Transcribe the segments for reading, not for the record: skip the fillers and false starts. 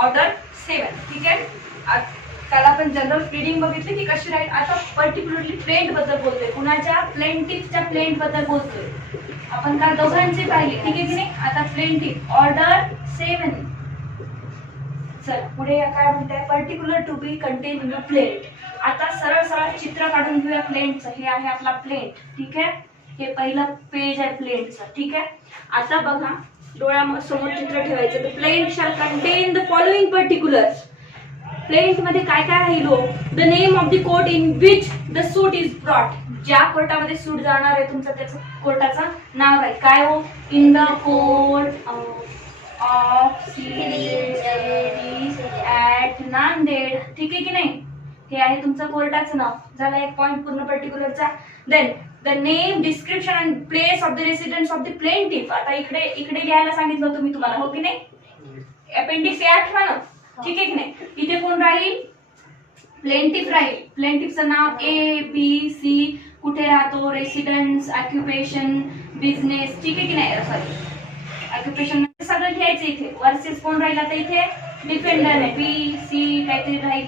Order 7. ठीक आहे. काल आपण जनरल प्लीडिंग बघितली की कशी राहील. आता पर्टिक्युलरली प्लेंट बद्दल बोलतोय. कुणाच्या? प्लेंटिफच्या प्लेंट बद्दल बोलतोय आपण. काल दोघांची पाहिली. ठीक आहे की नाही. आता प्लेंटिफ ऑर्डर 7. चल पुढे काय म्हणताय? Particular to be contain in a plaint. आता सरळ सरळ चित्र काढून घेऊया प्लेंटचं. हे आहे आपला प्लेंट. ठीक आहे. हे पहिलं पेज आहे प्लेंटचं. ठीक आहे. आता बघा डोळ्यासमोर चित्र ठेवायचं. The plaint shall content the following particulars. Plaint मध्ये काय काय राहिलो? The name of the court in which the suit is brought. ज्या कोर्टामध्ये सूट जाणार आहे तुमचं त्याचं कोर्टाचं नाव आहे. काय हो? In the court of at Nanded. ठीक आहे की नाही. हे आहे तुमचं कोर्टाचं नाव. झालं एक पॉइंट पूर्ण पर्टिक्युलरचा. Then the name, description and place of the residence of the plaintiff. आता इकडे लिहायला सांगितलं होतं मी तुम्हाला, हो की नाही. अपेंडिक्स A आठवा ना. ठीक आहे की नाही. इथे कोण राहील? प्लेंटिफ राहील. प्लेंटिफचं नाव ABC, कुठे राहतो, रेसिडेन्स, ऑक्युपेशन, बिझनेस. ठीक आहे की नाही. सॉरी ऑक्युपेशन सगळं घ्यायचं इथे. वर्सेस कोण राहील आता इथे? डिफेंडर आहे. BC काहीतरी राहील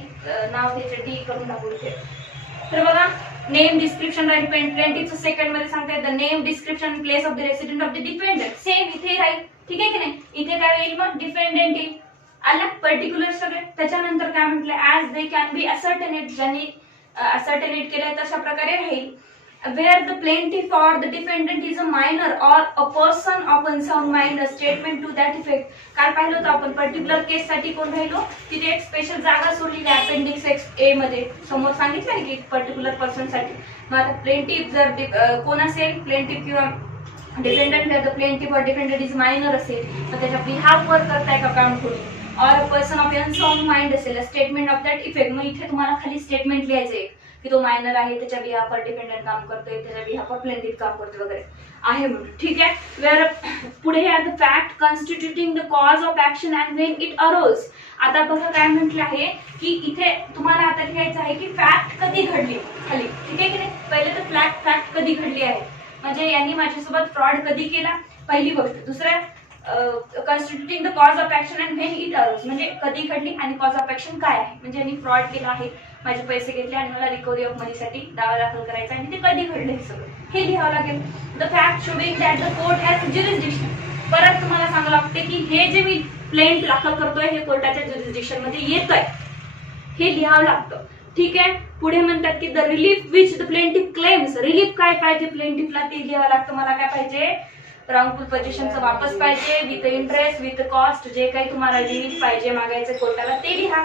नाव त्याचे. D करून टाकू इथे. तर बघा नेम, डिस्क्रिप्शन राहील. प्लेंटिफचं सेकंड मध्ये सांगताय the name, description, place of the resident of the defendant. Same इथे राहील. ठीक आहे की नाही. इथे काय येईल मग? डिफेंडंट येईल. आला पर्टिक्युलर सगळे. त्याच्यानंतर काय म्हटलं? As they can be ascertained. ज्यांनी असर्टनेट केलंय तशा प्रकारे राहील. Where the plaintiff or the defendant is a minor or a person of unsound mind, a statement to that effect. काल पाहिलं होतं आपण पर्टिक्युलर केस साठी कोण राहिलो? तिथे एक स्पेशल जागा सोडलेली आहे अपेंडिक्स A मध्ये. समोर सांगितलं की पर्टिक्युलर पर्सन साठी. मग आता प्लेंटिफ जर कोण असेल, प्लेंटिफ किंवा डिफेंडंट, द प्लेंटिफ और डिफेंडंट इज मायनर असेल तर त्याच्या बिहाफ वर करताय का काम कोणी, और a person of unsound mind असेल, स्टेटमेंट ऑफ दॅट इफेक्ट. मग इथे तुम्हाला खाली स्टेटमेंट लिहायचंय की तो मायनर आहे, त्याच्या बिहाफवर डिपेंडंट काम करतोय, त्याच्या बिहाफवर प्लेंटिफ काम करतोय वगैरे आहे म्हणून. ठीक आहे. वेअर पुढे आहे the fact constituting the cause of action and when it arose. आता बघा काय म्हटलं आहे की इथे तुम्हाला आता लिहायचं आहे की फॅक्ट कधी घडली खाली. ठीक आहे की नाही. पहिले तर फॅक्ट कधी घडली आहे, म्हणजे यांनी माझ्यासोबत फ्रॉड कधी केला, पहिली गोष्ट. दुसरं constituting the cause of action and when it arose, म्हणजे कधी घडली आणि कॉज ऑफ ऍक्शन काय आहे. म्हणजे यांनी फ्रॉड केला आहे, माझे पैसे घेतले आणि मला रिकव्हरी ऑफ मनीसाठी दावा दाखल करायचा आणि ते कधी घडले हे सगळं हे लिहावं लागेल. The fact showing that the court has jurisdiction. परत तुम्हाला सांगावं लागते की हे जे मी प्लेंट दाखल करतोय हे कोर्टाच्या ज्युरिसडिक्शन मध्ये येतंय, हे लिहावं लागतं. ठीक आहे. पुढे म्हणतात की the relief which the plaintiff claims. Relief काय पाहिजे प्लेंटिफला ते लिहावं लागतं. मला काय पाहिजे? राउंडफुल पोझिशनचं वापस पाहिजे, विथ इंटरेस्ट, विथ कॉस्ट. जे काही तुम्हाला रिलीफ पाहिजे मागायचं कोर्टाला ते लिहा.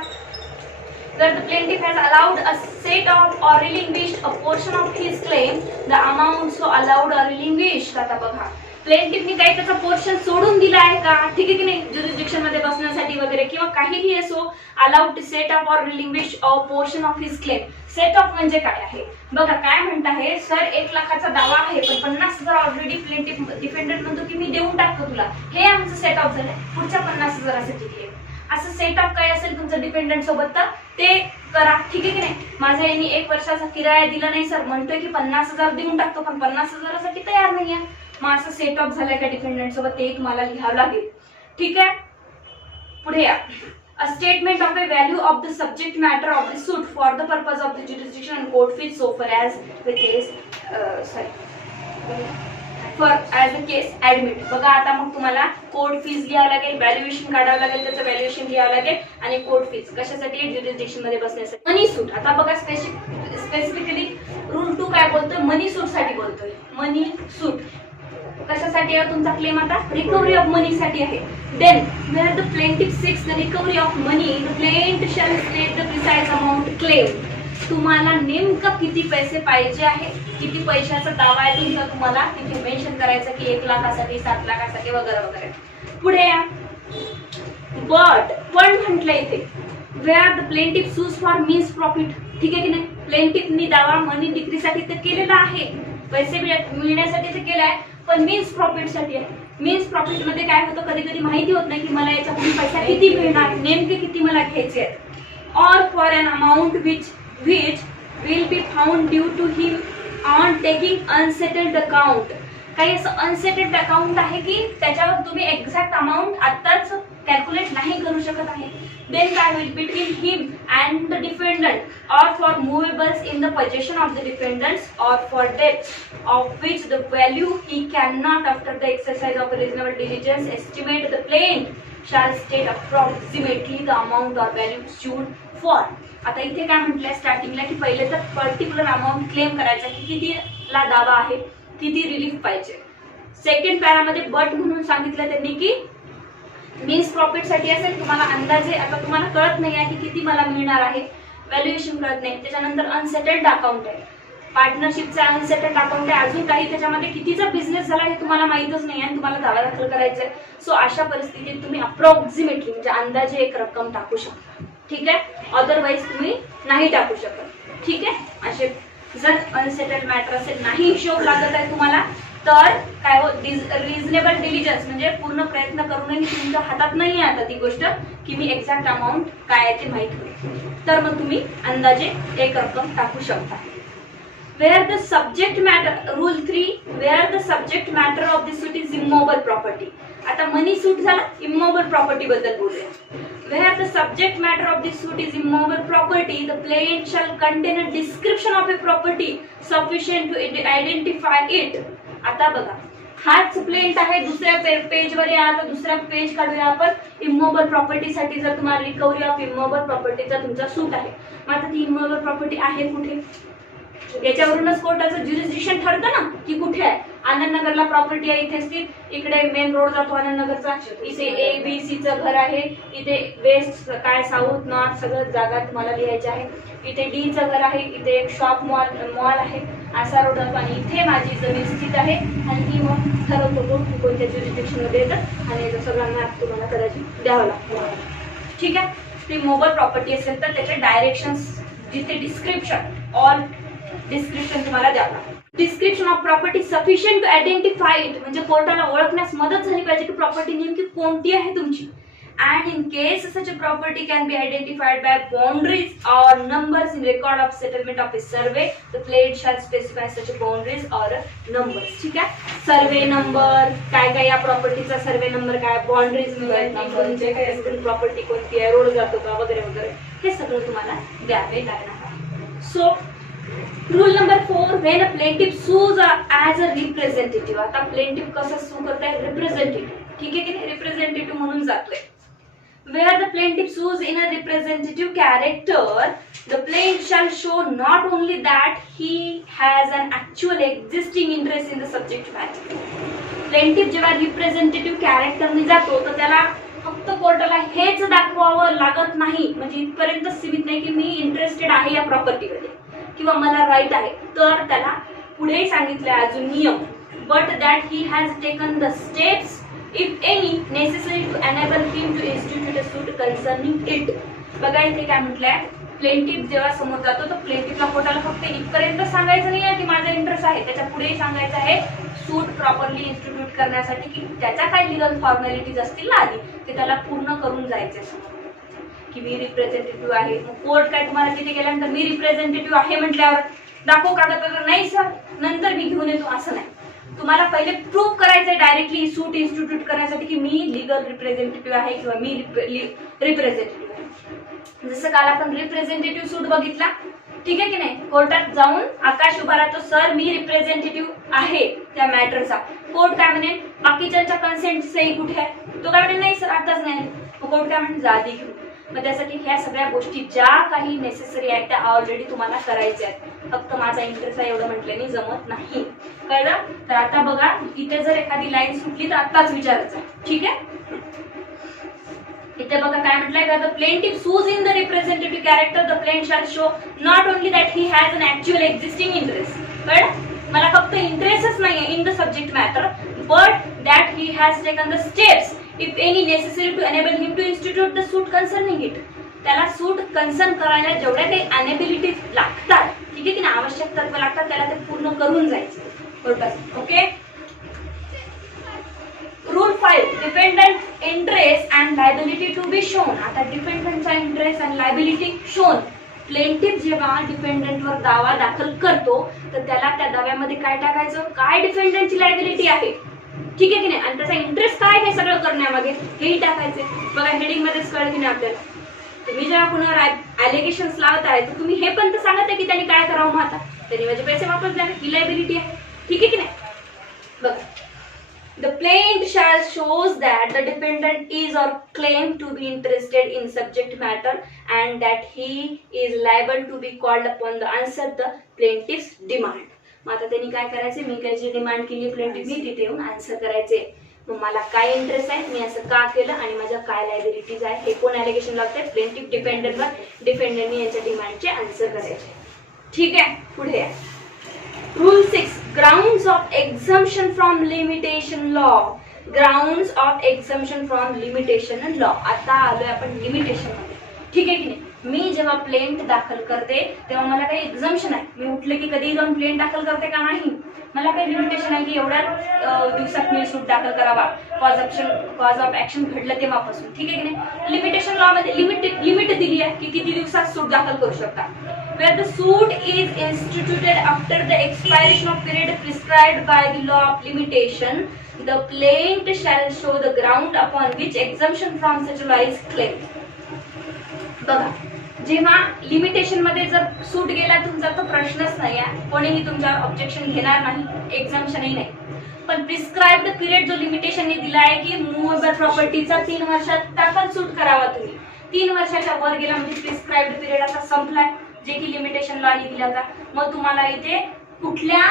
Where the plaintiff has allowed a set of or relinquished a portion of his claim, the amount so allowed or relinquished. आता बघा प्लेंटिफनी काही त्याचा पोर्शन सोडून दिला आहे का? ठीक आहे की नाही. ज्युरिसडिक्शन मध्ये बसण्यासाठी वगैरे किंवा काहीही असो. Allowed set off or relinquish a portion of his claim. Set off म्हणजे काय आहे बघा. काय म्हणत आहे सर 1 लाखाचा दावा आहे पण 50,000 ऑलरेडी प्लेंटिफ डिफेंडंट म्हणतो की मी देऊन टाकतो तुला. हे आमचं सेट ऑफ झालं. पुढच्या 50,000साठी क्लेम. असं सेट ऑफ काय असेल तुमचं डिपेंडंट सोबत तर ते करा. ठीक आहे की नाही. माझ्या यांनी 1 वर्षाचा किराया दिला नाही सर, म्हणतोय की 50,000 देऊन टाकतो पण 50,000साठी तयार नाहीये. मग असं सेट ऑफ झालंय का डिपेंडंट सोबत ते तुम्हाला लिहावं लागेल. ठीक आहे. पुढे या. A statement of a value of the subject matter of the suit for the purpose of the jurisdiction and court fees so far as the case as the case admit. बघा आता मग तुम्हाला कोर्ट फीज लिहावं लागेल, valuation काढावं लागेल, त्याचं valuation लिहावं लागेल आणि कोर्ट फीज कशासाठी? ज्युरिसडिक्शन मध्ये बसण्यासाठी. मनी सूट. आता बघा स्पेसिफिकली रूल 2 काय बोलतोय? मनी सूट साठी बोलतोय. मनी सूट कशासाठी आहे तुमचा क्लेम? आता रिकव्हरी ऑफ मनी साठी आहे. Then where the plaintiff seeks the recovery of money the plaint shall state the precise amount claim. तुम्हाला नेमकं किती पैसे पाहिजे आहे, किती पैशाचा दावा आहे तुमचा, तुम्हाला तिथे मेन्शन करायचं की 1 लाखासाठी, 7 लाखासाठी वगैरे वगैरे. पुढे या. पण म्हटलंय इथे वेअर द प्लेंटिफ सूज फॉर मीन्स प्रॉफिट. ठीक आहे की नाही. प्लेंटिफनी दावा मनी डिक्रीसाठी तर केलेला आहे, पैसे मिळण्यासाठी तर केलाय पण मीन्स प्रॉफिट साठी आहे. मीन्स प्रॉफिट मध्ये काय होतं कधी कधी माहिती होत नाही की मला याच्याकडून पैसा किती मिळणार, नेमके किती मला घ्यायचे आहेत. Or for an amount which will be found due to him on taking unsettled account. काही असं अनसेटल्ड अकाउंट आहे की त्याच्यावर तुम्ही एक्झॅक्ट अमाऊंट आताच कॅल्क्युलेट नाही करू शकत आहे देन काय होईल, between him and the defendant or for movables in the possession of the defendants or for डेप्थ of which the value he can not after the exercise of reasonable diligence estimate the plaint shall state approximately the amount or value sued for. आता इथे काय म्हटलंय स्टार्टिंगला की पहिले तर particular amount claim करायचा की कितीला दावा आहे, किती रिलीफ पाहिजे. सेकंड पॅरामध्ये बट म्हणून सांगितलं त्यांनी की मीन्स प्रॉफिट साठी असेल, तुम्हाला अंदाजे आता तुम्हाला कळत नाही आहे की किती मला मिळणार आहे, व्हॅल्युएशन कळत नाही. त्याच्यानंतर अनसेटल्ड अकाउंट आहे, पार्टनरशिपचा अनसेटल्ड अकाउंट आहे, अजून काही त्याच्यामध्ये कितीचा बिझनेस झाला हे तुम्हाला माहितच नाही आणि तुम्हाला दावा दाखल करायचा आहे. सो अशा परिस्थितीत तुम्ही अप्रॉक्सिमेटली म्हणजे अंदाजे एक रक्कम टाकू शकता. ठीक आहे, अदरवाईज तुम्ही नाही टाकू शकत. ठीक आहे, असे जर अनसेटल्ड मॅटर असेल, नाही हिशोब लागत आहे तुम्हाला, तर काय हो रिजनेबल डिलिजन्स म्हणजे पूर्ण प्रयत्न करूनही तुमच्या हातात नाही आहे आता ती गोष्ट की मी एक्झॅक्ट अमाऊंट काय आहे ते माहित होईल, तर मग तुम्ही अंदाजे एक रक्कम टाकू शकता. Where the subject matter, rule 3, where the subject matter of the suit is immovable property. आता मनी सूट झाला, immovable property बद्दल बोलूया. Where the subject matter of the suit is immovable property, the plaintiff shall contain a description of a property sufficient to identify it. आता बघा, हाच plaint आहे, दुसऱ्या पेजवर या. आता दुसरा पेज काढूया आपण इमोबल प्रॉपर्टी साठी. जर तुम्हाला रिकव्हरी ऑफ इमोबल प्रॉपर्टीचा तुमचा सूट आहे, मग आता ती इमोबल प्रॉपर्टी आहे कुठे, याच्यावरूनच कोर्टाचं ज्युरिस्डिक्शन ठरतं ना की कुठे आहे. आनंदनगरला प्रॉपर्टी आहे, इथे स्थित, इकडे मेन रोड जातो आनंदनगरचा, इथे ए बी सी चं घर आहे, इथे वेस्ट काय साऊथ नॉर्थ सगळं जागा तुम्हाला लिहायची आहे. इथे डी चं घर आहे, इथे एक शॉप मॉल आहे, असा रोड जातो आणि इथे माझी जमीन स्थित आहे. आणि ती मग ठरवतो की कोणत्या ज्युरिस्डिक्शन मध्ये येतं आणि याचा सगळा मॅप तुम्हाला कदाचित द्यावा लागतो. ठीक आहे, ती मोबाईल प्रॉपर्टी असेल तर त्याचे डायरेक्शन्स जिथे डिस्क्रिप्शन ऑल डिस्क्रिप्शन तुम्हाला द्यावं लागतं. Description of property sufficient to identify it म्हणजे कोर्टाला ओळखण्यास मदत झाली पाहिजे की प्रॉपर्टी नेमकी कोणती आहे तुमची. And in case such a property can be identified by boundaries or numbers in record of settlement of a survey, the plaintiff shall specify such boundaries or numbers. ठीक आहे, सर्वे नंबर काय काय, या प्रॉपर्टीचा सर्वे नंबर काय, boundaries म्हणजे property कोणती आहे, रोड जातो का वगैरे वगैरे, हे सगळं तुम्हाला द्यावे लागणार. So rule number 4, when a plaintiff सूज ॲज अ रिप्रेझेंटेटिव्ह. आता प्लेंटिफ कसं सू करताय, रिप्रेझेंटेटिव्ह. ठीक आहे की नाही, रिप्रेझेंटेटिव्ह म्हणून जातोय. Where the plaintiff sues in a representative character, the plaintiff shall show not only that he has an actual existing interest in the subject matter. Plaintiff जेव्हा रिप्रेझेंटेटिव्ह कॅरेक्टरने जातो तर त्याला फक्त कोर्टाला हेच दाखवावं लागत नाही, म्हणजे इथपर्यंत सीमित नाही की मी इंटरेस्टेड आहे या प्रॉपर्टीमध्ये किंवा मला राईट आहे, तर त्याला पुढे सांगितले अजून नियम, but that he has taken the steps if any necessary to enable him to institute a suit concerning it. बघा इथे काय म्हटलंय, प्लेंटिफ जेव्हा समोर जातो तर प्लेंटिफला कोर्टाला फक्त इथपर्यंत सांगायचं नाही आहे की माझा इंटरेस्ट आहे, त्याच्या पुढे सांगायचं आहे सूट प्रॉपरली इन्स्टिट्यूट करण्यासाठी की त्याच्या काय लिगल फॉर्मॅलिटीज असतील ना आधी ते त्याला पूर्ण करून जायचे की मी रिप्रेझेंटेटिव्ह आहे. मग कोर्ट काय तुम्हाला तिथे गेल्यानंतर मी रिप्रेझेंटेटिव्ह आहे म्हटल्यावर दाखव कागदपत्र, नाही सर नंतर मी घेऊन येतो असं नाही. तुम्हाला पहिले प्रूव्ह करायचंय डायरेक्टली सूट इन्स्टिट्यूट करण्यासाठी की मी लिगल रिप्रेझेंटेटिव्ह आहे किंवा मी रिप्रेझेंटेटिव्ह आहे. जसं काल आपण रिप्रेझेंटेटिव्ह सूट बघितला, ठीक आहे की नाही, कोर्टात जाऊन आकाश उभा राहतो, सर मी रिप्रेझेंटेटिव्ह आहे त्या मॅटरचा. कोर्ट काय म्हणे, बाकीच्यांच्या कन्सेंट सही कुठे आहे, तो काय म्हणे नाही सर आताच नाही. कोर्ट काय म्हणे जादी घेऊ. मग त्यासाठी ह्या सगळ्या गोष्टी ज्या काही नेसेसरी आहेत त्या ऑलरेडी तुम्हाला करायच्या आहेत, फक्त माझा इंटरेस्ट आहे एवढं म्हटल्याने जमत नाही. कळलं? तर आता बघा इथे जर एखादी लाईन सुटली तर आताच विचारायचं. ठीक आहे, इथे बघा काय म्हटलंय का, the plaintiff sues in the representative character, the plaint shall show not only that he has an actual existing interest. कळलं? मला फक्त इंटरेस्टच नाहीये in the subject matter, but that he has taken the steps if any necessary to enable him to institute the suit concerning it. त्याला suit concern करायला जेवढ्या काही अनेबिलिटीज लागतात, ठीक आहे की ना, आवश्यक तत्व लागतात, त्याला ते पूर्ण करून जायचं. Okay. Rule 5, dependent interest and liability to be shown. आता डिपेंडंटचा interest and liability shown. Plaintiff जेव्हा डिपेंडंटवर दावा दाखल करतो तर त्याला त्या दाव्यामध्ये काय टाकायचं, काय डिपेंडंटची लायबिलिटी आहे, ठीक आहे की नाही, आणि त्याचा इंटरेस्ट काय हे सगळं करण्यामागे हेही टाकायचे. बघा हेडिंग मध्येच कळलं की नाही आपल्याला, तुम्ही जेव्हा कुणावर ॲलिगेशन्स लावताय तर तुम्ही हे पण तर सांगत आहे की त्यांनी काय करावं, मग आता त्यांनी माझे पैसे वापस द्यावे, ही लायबिलिटी आहे. ठीक आहे की नाही? बघा, the plaintiff shall shows that the defendant is or claim to be interested in subject matter and that he is liable to be called upon the answer the plaintiff's demand. मग आता त्यांनी काय करायचे, मी काय जी डिमांड केली प्लेंटिफनी तिथे येऊन answer करायचे. मग मला काय इंटरेस्ट आहे, मी असं का केलं आणि माझ्या काय लायबिलिटीज आहे, हे कोण ॲलिगेशन लावते, प्लेंटिफ डिपेंडंटवर, डिपेंडंटनी यांच्या डिमांडचे आन्सर करायचे. ठीक आहे, पुढे आहे rule 6 grounds of exemption from limitation law. grounds of exemption from limitation law. आता आलोय आपण लिमिटेशन मध्ये. ठीक आहे की नाही? मी जेव्हा प्लेंट दाखल करते तेव्हा मला काही एक्झम्पशन आहे, मी उठले की कधी जाऊन प्लेंट दाखल करते का नाही, मला काही लिमिटेशन आहे की एवढ्या दिवसात मी सूट दाखल करावा, कॉज ऑफ ऍक्शन घडलं तेव्हापासून. ठीक आहे की नाही? लिमिटेशन लॉ मध्ये लिमिट दिली आहे की किती दिवसात सूट दाखल करू शकता. where the suit is instituted after the expiration of period prescribed by the law of limitation, the plaintiff shall show the ground upon which exemption from such law is claimed. बघा, जेव्हा लिमिटेशन मध्ये जर सूट गेला तुमचा तर प्रश्नच नाही आहे, कोणीही तुमच्यावर ऑब्जेक्शन घेणार नाही, एक्झम्पशनही नाही. पण प्रिस्क्राइब्ड पिरियड जो लिमिटेशनने दिला आहे की मूवेबल प्रॉपर्टीचा 3 वर्षात दाखल सूट करावा तुम्ही, 3 वर्षाच्या वर गेला म्हणजे प्रिस्क्राइब्ड पिरियड आता संपलाय, जे की लिमिटेशन लॉ दिला होता. मग तुम्हाला इथे कुठल्या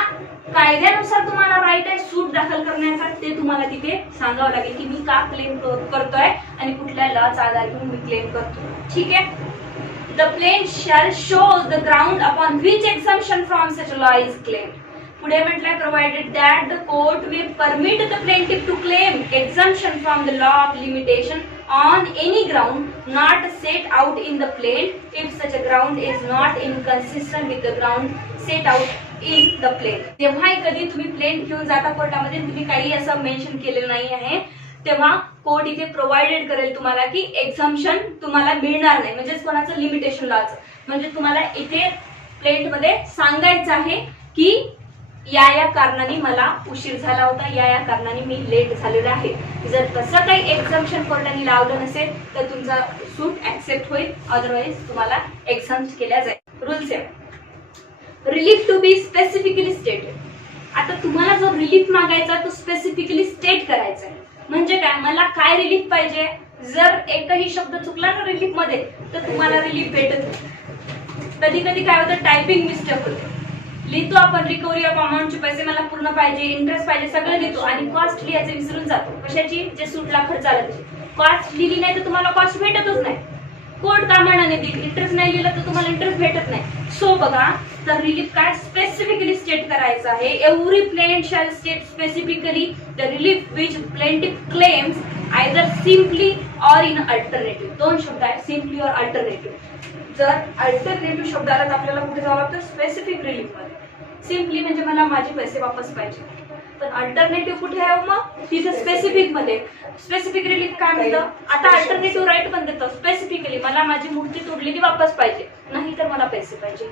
कायद्यानुसार तुम्हाला राईट आहे सूट दाखल करण्याचा ते तुम्हाला तिथे सांगावं लागेल की मी का क्लेम करतोय आणि कुठल्या लॉचा आधार घेऊन मी क्लेम करतो. ठीक आहे? The plaintiff shall show the ground upon which exemption from such law is claimed. पुढे म्हटलंय provided that the court will permit the plaintiff to claim exemption from the law of limitation on any ground not set out in the plaint if such a ground is not inconsistent with the ground set out in the plaint. जेव्हा कधी तुम्ही plaint घेऊन जाता कोर्टामध्ये, तुम्ही काही असं mention केलेलं नाही आहे, तेव्हा कोर्ट इथे प्रोव्हाइडेड करेल तुम्हाला की एक्झम्पशन तुम्हाला मिळणार नाही, म्हणजेच कोणाचं लिमिटेशन लॉचं, म्हणजे तुम्हाला इथे प्लेंट मध्ये सांगायचं आहे की या कारणाने मला उशीर झाला होता, या कारणाने मी लेट झालेला आहे. जर तसं काही एक्झम्पशन कोर्टाने लावलं नसेल तर तुमचा सूट ऍक्सेप्ट होईल, अदरवाईज तुम्हाला एक्झम्प्ट केल्या जाईल. Rule 7 relief to be specifically stated. आता तुम्हाला जो रिलीफ मागायचा तो स्पेसिफिकली स्टेट करायचा आहे. म्हणजे काय, मला काय रिलीफ पाहिजे, जर एकही शब्द चुकला ना रिलीफ मध्ये तर तुम्हाला रिलीफ भेटत नाही. कधी कधी काय होतं, टायपिंग मिस्टेक होते, लिहितो आपण रिकव्हरी ऑफ अमाऊंटचे पैसे मला पूर्ण पाहिजे, इंटरेस्ट पाहिजे, सगळं लिहितो आणि कॉस्ट लिहायचं विसरून जातो. कशाची, जे सूटला खर्च आला त्याची कॉस्ट लिहिली नाही तर तुम्हाला कॉस्ट भेटतच नाही. कोर्ट का मनाने देईल, इंटरेस्ट नाही लिहिलं तर तुम्हाला इंटरेस्ट भेटत नाही. सो बघा, तर रिलीफ काय स्पेसिफिकली स्टेट करायचं आहे. Every plaint shall state specifically the relief which plaintiff claims either simply or in alternative. 2 शब्द आहेत, सिम्पली और अल्टरनेटिव्ह. जर अल्टरनेटिव्ह शब्द आला तर आपल्याला कुठे जावं लागतं, स्पेसिफिक रिलीफ मध्ये. सिम्पली म्हणजे मला माझे पैसे वापस पाहिजे, पण अल्टरनेटिव्ह कुठे आहे मग, तिथे स्पेसिफिक मध्ये. स्पेसिफिक रिलीफ काय म्हणतं, आता अल्टरनेटिव्ह राईट पण देतो, स्पेसिफिकली मला माझी मूर्ती तोडलेली वापस पाहिजे, नाही तर मला पैसे पाहिजे.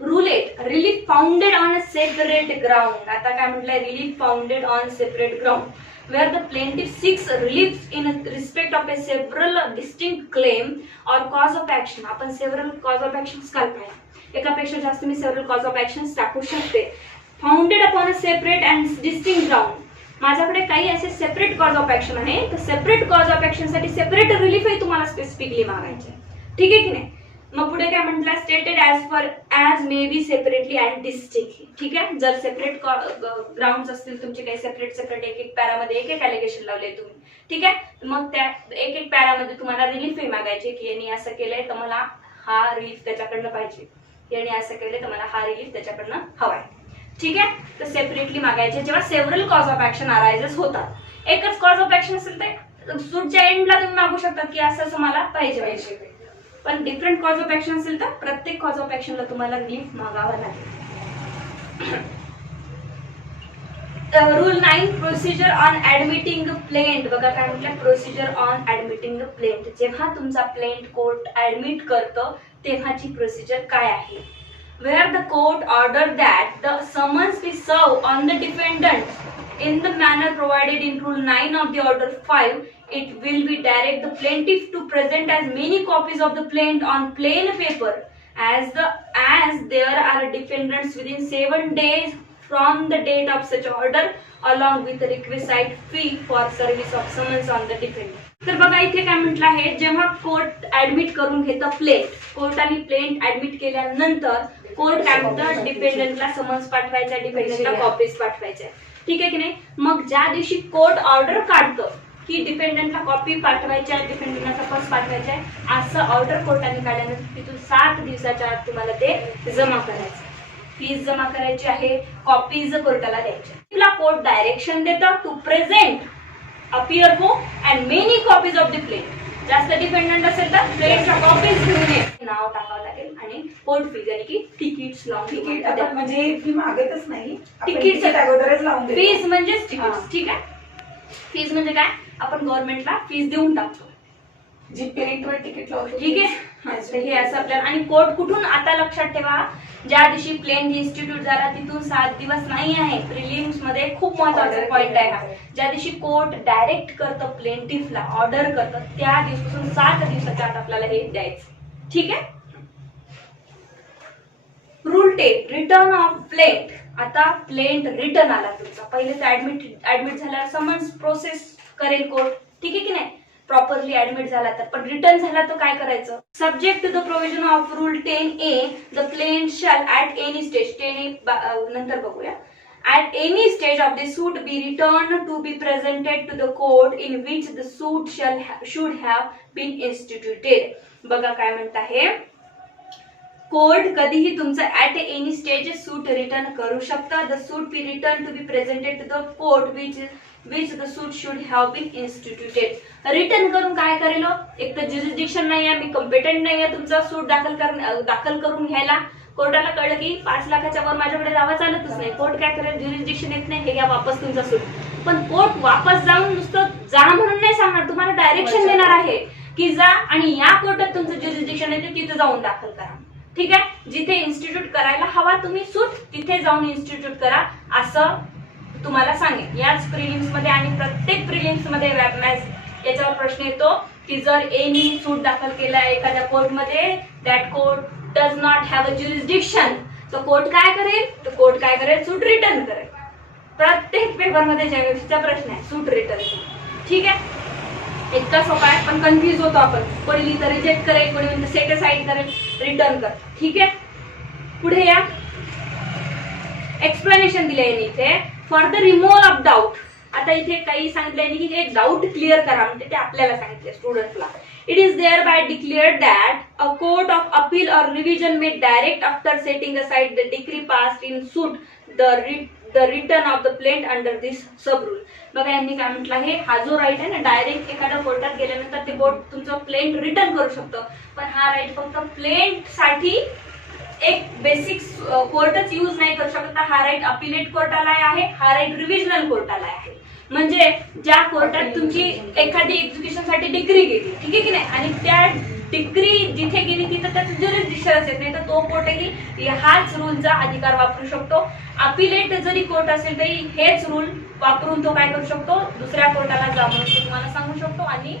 Rule 8 relief founded on a separate ground. आता काय म्हटलंय, relief founded on separate ground where the plaintiff seeks relief in respect of a several distinct claim or cause of action. आपण several cause of actions काल पाहिजे, एकापेक्षा जास्त मी several cause of actions टाकू शकते. Founded upon a separate and distinct ground. माझ्याकडे काही असे सेपरेट कॉज ऑफ ऍक्शन आहे, तर सेपरेट कॉज ऑफ ऍक्शन साठी सेपरेट रिलीफही तुम्हाला स्पेसिफिकली मागायचे. ठीक आहे की नाही? मग पुढे काय म्हटलं, stated as may be separately and distinctly. ठीक आहे, जर सेपरेट ग्राउंड असतील तुमचे, काही सेपरेट एक पॅरामध्ये एक ॲलिगेशन लावले तुम्ही. ठीक आहे, मग त्या एक पॅरामध्ये तुम्हाला रिलीफही मागायचे की यांनी असं केलंय तर मला हा रिलीफ त्याच्याकडनं पाहिजे, यांनी असं केलंय तर मला हा रिलीफ त्याच्याकडनं हवाय. ठीक आहे, तर सेपरेटली मागायचे. जेव्हा several cause of action arises होतात, एकच कॉज ऑफ ऍक्शन असेल तर सूटच्या एंडला तुम्ही मागू शकता की असं मला पाहिजे. पण डिफरंट कॉज ऑफ ऍक्शन असेल तर प्रत्येक कॉज ऑफ ऍक्शनला तुम्हाला रिलीफ मागावा लागेल. Rule 9 procedure on admitting plaint. बघा काय म्हटलं, प्रोसिजर ऑन ऍडमिटिंग प्लेंट. जेव्हा तुमचा प्लेंट कोर्ट ऍडमिट करतो तेव्हाची प्रोसिजर काय आहे. where the court ordered that the summons be served on the defendant in the manner provided in Rule 9 of the Order 5 it will be direct the plaintiff to present as many copies of the plaint on plain paper as there are defendants within 7 days from the date of such order along with the requisite fee for service of summons on the defendant. तर बघा इथे काय म्हटलं आहे, जेव्हा court admit करून घेतं plaint, कोर्टाने प्लेंट ऍडमिट केल्यानंतर कोर्ट काय म्हणतं, डिपेंडंटला समन्स पाठवायचा, डिपेंडंटला कॉपीज पाठवायच्या, ठीक आहे की नाही. मग ज्या दिवशी कोर्ट ऑर्डर काढतं की डिपेंडंटला कॉपी पाठवायच्या, डिपेंडंटला सपोज पाठवायच्या, असं ऑर्डर कोर्टाने काढल्यानंतर तिथून 7 दिवसाच्या आत तुम्हाला ते जमा करायचं, फीस जमा करायची आहे, कॉपीज कोर्टाला द्यायच्या. तुला कोर्ट डायरेक्शन देतं टू प्रेझेंट अपियर को and many copies of the plaint. जास्त डिपेंडंट असेल तर प्लेंटच्या कॉपीज घेऊन ये, नाव टाकावं लागेल आणि कोर्ट फीज यानी की तिकीट्स लावून, म्हणजे फी मागतच नाही, तिकीट अगोदरच लावून देतो. फीज म्हणजेच तिकीट, ठीक आहे. फीज म्हणजे काय, आपण गव्हर्नमेंटला फीज देऊन टाकतो, जी पेरेंटवर तिकीट लावतो, ठीक आहे. हे असं आपल्याला. आणि कोर्ट कुठून, आता लक्षात ठेवा, ज्या दिवशी प्लेंट इन्स्टिट्यूट झाला तिथून 7 दिवस नाही आहे. प्रिलिम्स मध्ये खूप महत्वाचा पॉइंट आहे हा. ज्या दिवशी कोर्ट डायरेक्ट करतं प्लेंटिफला, ऑर्डर करतं, त्या दिवसापासून 7 दिवसाच्या आत आपल्याला हे द्यायचं, ठीक आहे. Rule 10 return of plaint. आता प्लेंट रिटर्न आला तुमचा, पहिले तर ऍडमिट झाल्यावर समन्स प्रोसेस करेल कोर्ट, ठीक आहे की नाही, प्रॉपरली ऍडमिट झाला तर. पण रिटर्न झाला तर काय करायचं, subject to the provision of rule 10A the plaint shall at any stage, 10A नंतर बघूया, at any stage of the suit be returned to be presented to the court in which the suit should have been instituted. बघा काय म्हणत आहे, court कधीही तुमचं at any stage suit return करू शकता. The suit be return to be presented to the court which the suit should have been instituted. Return करून काय करेल, एक तर ज्युरिस्डिक्शन नाही आहे, मी कॉम्पिटंट नाही आहे तुमचा सूट दाखल करून घ्यायला. कोर्टाला कळलं की 5 लाखाच्या वर माझ्याकडे दावा चालतच नाही, कोर्ट काय करेल, ज्युरिस्डिक्शन येत नाही, हे घ्या वापस तुमचा सूट. पण कोर्ट वापस जाऊन नुसतं जा म्हणून नाही सांगणार, तुम्हाला डायरेक्शन देणार आहे की जा आणि या कोर्टात तुमचं ज्युरिस्डिक्शन येते तिथे जाऊन दाखल करा, ठीक आहे. जिथे इन्स्टिट्यूट करायला हवा तुम्ही सूट, तिथे जाऊन इन्स्टिट्यूट करा, असं तुम्हाला सांगेल. याच प्रिलिम्स मध्ये आणि प्रत्येक प्रिलिम्स मध्ये याच्यावर प्रश्न येतो की जर एनी सूट दाखल केला एखाद्या कोर्टमध्ये, that court does not have a jurisdiction, तो कोर्ट काय करेल, सूट रिटर्न करेल. प्रत्येक पेपर मध्ये ज्यावेळीचा प्रश्न आहे सूट रिटर्न, ठीक आहे. इतका सोपा आहे, पण कन्फ्युज होतो आपण, कोणी लिहितं रिजेक्ट करेल, कोणी म्हणतं सेट असाइड करेल, रिटर्न कर, ठीक आहे. पुढे या, एक्सप्लेनेशन दिले आहे इथे for the removal of doubt. आता इथे काही सांगितलंय की एक डाऊट क्लिअर करा, म्हणजे ते आपल्याला सांगितले स्टुडंटला. It is thereby declared that a court of appeal or revision may direct after setting aside the decree passed in suit the return of the plaint under this sub rule. बघा यांनी काय म्हटलं आहे, हा जो राईट आहे ना, direct एखाद्या कोर्टात गेल्यानंतर ते कोर्ट तुमचं प्लेंट रिटर्न करू शकतं. पण हा राईट फक्त प्लेंट साठी एक बेसिक कोर्टच यूज नाही करू शकत. हा राईट अपिलेट कोर्टाला आहे, हा राईट रिव्हिजनल कोर्टाला आहे. म्हणजे ज्या कोर्टात तुमची एखादी एज्युकेशन साठी डिग्री गेली, ठीक आहे की नाही, आणि त्या डिग्री जिथे गेली तिथं त्याचं ज्युरिस्डिक्शन असेल नाही, तर तो कोर्टही हाच रूलचा अधिकार वापरू शकतो. अपिलेट जरी कोर्ट असेल तरी हेच रूल वापरून तो काय करू शकतो, दुसऱ्या कोर्टाला जा म्हणून तुम्हाला सांगू शकतो आणि